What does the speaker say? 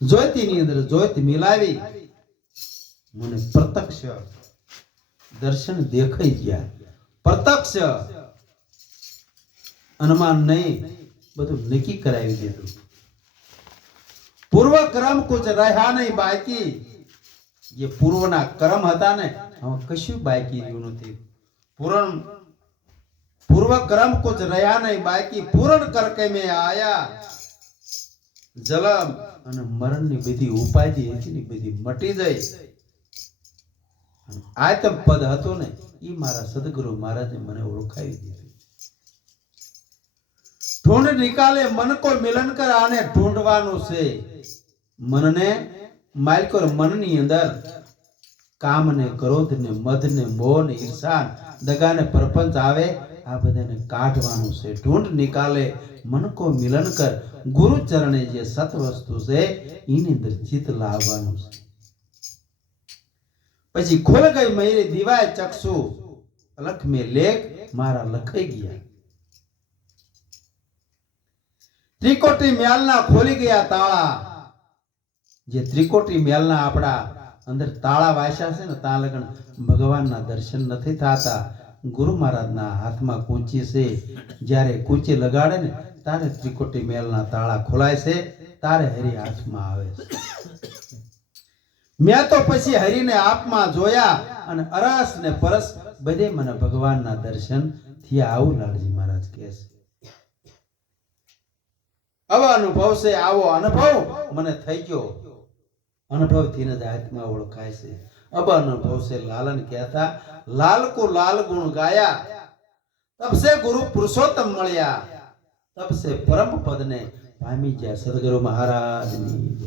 જ્યોતિની અંદર જ્યોતિ મિલાવી મને પ્રત્યક્ષ દર્શન દેખાઈ ગયા. પ્રત્યક્ષ અનુમાન નહીં, બધું નક્કી કરાવી દીધું. પૂર્વ કર્મ કુછ રહ્યા નહીં બાકી. જે પૂર્વના કર્મ હતા ને હવે કશું બાકી રહ્યું નથી. પૂર્વ કર્મ કુછ રહ્યા નહીં બાકી. પૂરણ કરકે મેં આયા. જલમ અને મરણની બધી ઉપાધિ હતી બધી મટી જાય. આત્મ પદ હતું ને એ મારા સદગુરુ મહારાજે મને ઓળખાવી દીધું. ઢૂંઢ નિકાલે મન કો મિલન કર. આને ઢૂંઢવાનું છે. મનને માલકોર મનની અંદર કામ ને ક્રોધ ને મદ ને મોહ ને ઈર્ષા દગા ને પરપંચ આવે, આ બધાને કાઢવાનું છે. ઢૂંઢ નિકાલે મન કો મિલન કર. ગુરુ ચરણે જે સત વસ્તુ છે એની અંદર ચિત્ત લાવવાનું છે. પછી ખોલ ગઈ મયરે દિવાય ચક્ષુ. અલખ મેં લેખ મારા લખાઈ ગયા. ત્રિકોટી મ્યાલના ખોલી ગયા તાળા. જે ત્રિકોટી મ્યાલના આપણા અંદર તાળા વાસ્યા છે ને ત્યાં લગન ભગવાનના દર્શન નથી થતા. ગુરુ મહારાજના હાથમાં કૂંચી છે. જ્યારે કૂંચી લગાડે ને તારે ત્રિકોટી મ્યાલના તાળા ખોલાય છે, તારે હરિ હાથમાં આવે છે. મેં તો પછી હરિને આપમાં જોયા અને અરસ ને પરસ બધે મને ભગવાનના દર્શન થયા. આવું લાલજી મહારાજ કહે છે. આવો અનુભવ છે, આવો અનુભવ મને થઈ ગયો. અનુભવ થી જ આત્મા ઓળખાય છે. અબ અનુભવ છે. લાલન કહેતા લાલ કો લાલ ગુણ ગાયા. તબ સે ગુરુ પુરુષોત્તમ મળ્યા. તબ સે પરમ પદ ને પામી ગયા. સદગુરુ મહારાજની